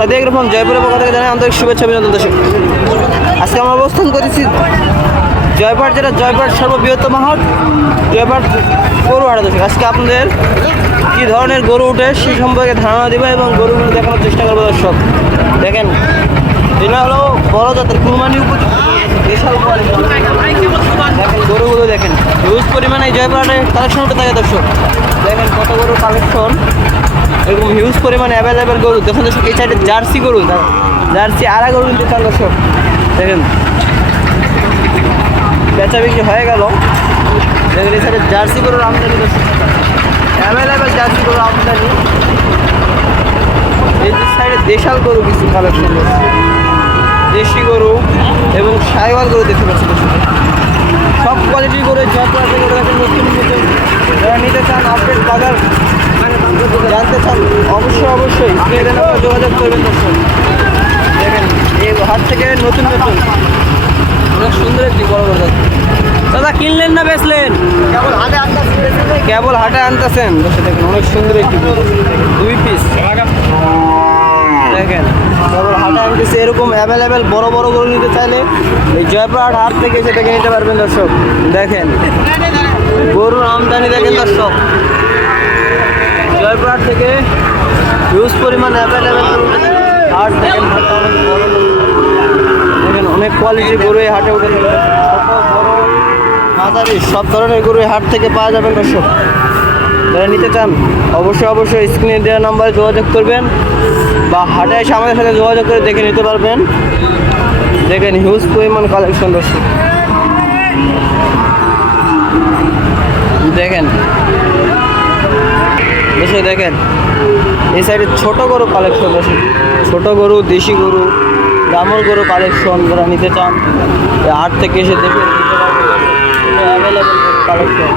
Sadia group জয়পুরের পক্ষ থেকে জানাই আন্তরিক শুভেচ্ছা অভিনন্দন দর্শক। আজকে আমরা অবস্থান করেছি জয়পাট যেটা জয়পাট সর্ববৃহত্তম হাট জয়পাট গরু হাট দর্শক। আজকে আপনাদের কী ধরনের গরু উঠে সেই সম্পর্কে ধারণা দেবো এবং গরুগুলো দেখানোর চেষ্টা করব দর্শক। দেখেন, এটা হলো বড় জাতের কুরবানি দেখেন, গরুগুলো দেখেন, হিউজ পরিমাণে এই জয়পুরহাটে কালেকশন উঠে থাকে দর্শক। দেখেন কত গরু কালেকশন এরকম হিউজ পরিমাণে অ্যাভেলেবেল গরু। দেখুন দর্শক, এই সাইডে জার্সি গরু জার্সি আড়া গরু কিন্তু চান দর্শক। দেখেন। বেচা বিক্রি হয়ে গেল। দেখেন, এই সাইডে জার্সি গরুর আমদানি অ্যাভেলেবেল জার্সি গরুর আমদানি। এই সাইডে দেশাল গরু কিছু কালেকশন দেশি গরু এবং সাইওয়াল গরু দেখতে পাচ্ছি সব কোয়ালিটির গরু গরু নতুন নতুন। যারা নিতে চান আপডেট বাজার জানতে চান অবশ্যই অবশ্যই স্ক্রিনে যোগাযোগ করবেন দর্শক। দেখেন এই হাট থেকে নতুন নতুন। অনেক সুন্দর একটি বড় বড় যাচ্ছে দাদা কিনলেন না বেচলেন? কেবল হাতে আনতেছি কেবল হাটে আনতেছেন। দর্শক দেখেন অনেক সুন্দর একটি দুই পিস দেখেন কেবল হাটে আনতেছে। এরকম অ্যাভেলেবেল বড় বড় গরু নিতে চাইলে এই জয়পুরহাট হাট থেকে দেখে নিতে পারবেন দর্শক। দেখেন গরুর আমদানি দেখেন দর্শক। জয়পুরহাট থেকে হিউজ পরিমাণ অ্যাভেলেবেল হাট দেখেন অনেক দেখেন, অনেক কোয়ালিটির গরু এই হাটে উঠে থাকে বড় মাঝারি, সব ধরনের গরু হাট থেকে পাওয়া যাবেন দর্শক। যারা নিতে চান, অবশ্যই অবশ্যই স্ক্রিনে দেওয়া নাম্বারে যোগাযোগ করবেন বা হাটে এসে আমাদের সাথে যোগাযোগ করে দেখে নিতে পারবেন। দেখেন হিউজ পরিমাণ কালেকশন দর্শক। দেখেন এসে দেখেন। এই সাইডে ছোট গরু কালেকশন আছে ছোট গরু, দেশি গরু দামর গরু কালেকশন যারা নিতে চান হাট থেকে এসে দেখে অ্যাভেলেবেল কালেকশন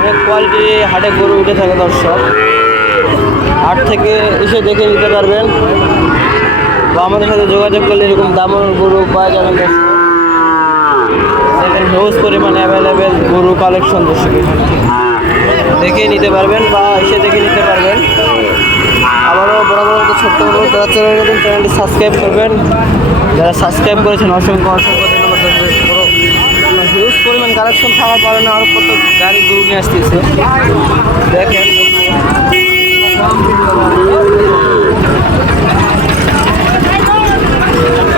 অনেক কোয়ালিটি হাটে গরু উঠে থাকে, দর্শক। হাট থেকে এসে দেখে নিতে পারবেন। বা আমাদের সাথে যোগাযোগ করলে এরকম দামর গরু পাওয়া যাবে, দর্শক। দেখেন হিউজ পরিমাণে অ্যাভেলেবেল গরু কালেকশন। দেখে নিতে পারবেন বা এসে দেখে নিতে পারবেন। আবারও বড় বড় ছোট্ট বড় যারা চ্যানেল চ্যানেলটি সাবস্ক্রাইব করবেন। যারা সাবস্ক্রাইব করেছেন, অসংখ্য অসংখ্য হিউজ পরিমাণ কালেকশন থাকার কারণে আরও কত গাড়ি গরু নিয়ে আসতেছে। দেখেন।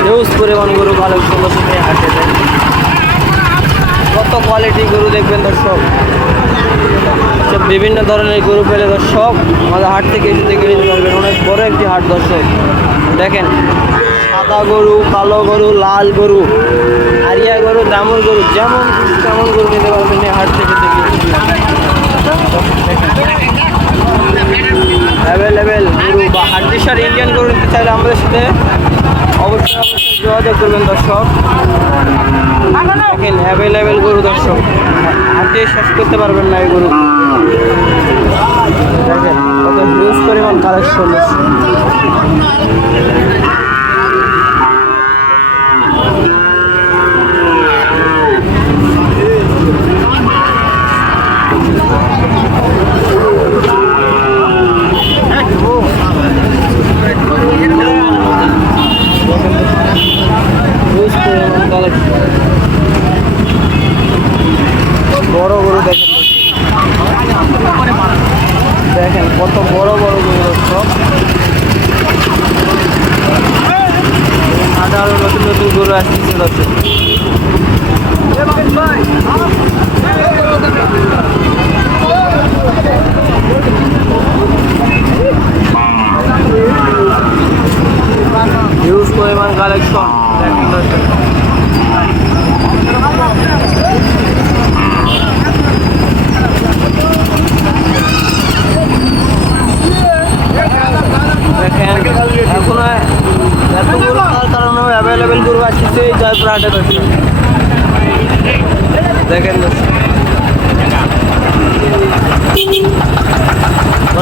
হিউজ পরিমাণ গরু কালেকশন দর্শক এই হাটে দেখেন। কত কোয়ালিটি গরু দেখবেন দর্শক। সব বিভিন্ন ধরনের গরু পেলে দর্শক, আমাদের হাট থেকে এসে দেখে নিতে পারবেন। অনেক বড় একটি হাট দর্শক। দেখেন, সাদা গরু, কালো গরু, লাল গরু, আরিয়া গরু দামুর গরু, যেমন তেমন গরু নিতে পারবেন হাট থেকে দেখে অ্যাভেলেবেল গরু বা হাড্ডিসার ইন্ডিয়ান গরু নিতে চাইলে আমাদের সাথে অবশ্যই যোগাযোগ করবেন, দর্শক। দেখেন অ্যাভেলেবেল গরু, দর্শক। হাতে শেষ করতে পারবেন না এই গরু। দেখেন, কত হিউজ পরিমাণ কালেকশন হিউজ পরিমাণ কালেকশন বড় গরু দেখেন কত বড় বড় গরু দর্শক হাটে আরও নতুন নতুন গরু আসতেছে দর্শক হিউজ পরিমাণ কালেকশন দেখেন দর্শক দেখেন এখনও এত গরু তার কারণে অ্যাভেলেবেল গরু আসছে হাটে দর্শক দেখেন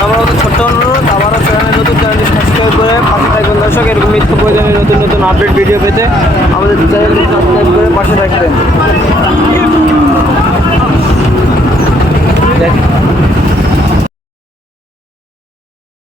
আমার ছোট্ট অনুরোধ, আবারও চ্যানেল নতুন চ্যানেলটি সাবস্ক্রাইব করে পাশে থাকবেন। দর্শক, এরকম নিত্য প্রয়োজনীয় নতুন নতুন আপডেট ভিডিও পেতে আমাদের চ্যানেলটি সাবস্ক্রাইব করে পাশে থাকবেন।